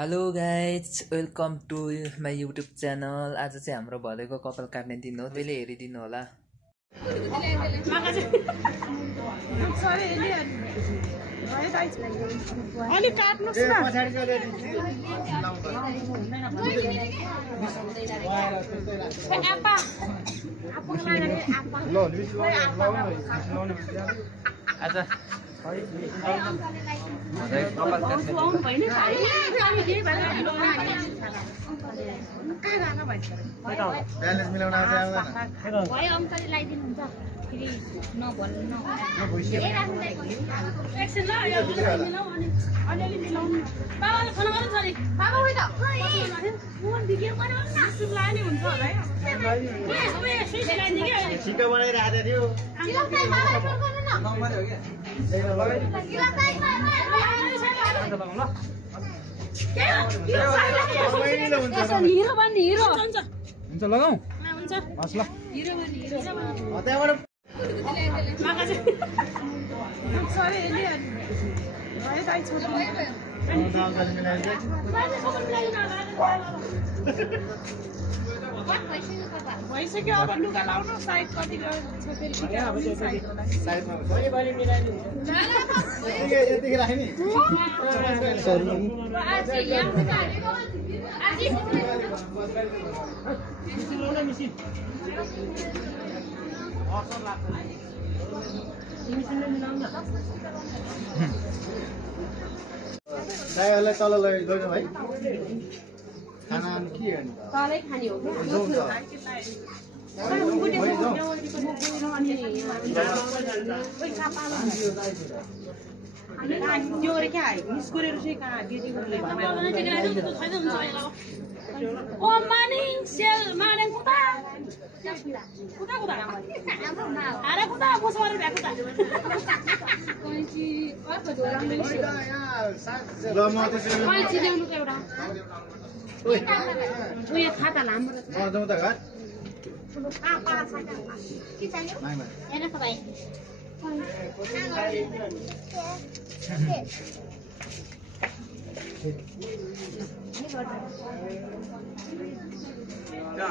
Hello guys, welcome to my YouTube channel. आज चाहिँ हाम्रो भदैको कपाल काट्ने दिन हो, त्यसले हेरिदिनु होला। भइसक्यो अब लुगा लाउनु साइड कति तल लैजाउँ भाइ खाना के हेर्नु तलै खाने हो खाता लामो जाउँ त घर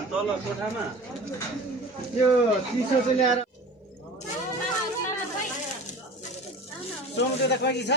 तल कोठामा यो चिसो चाहिँ ल्याएर सोमटे त कति छ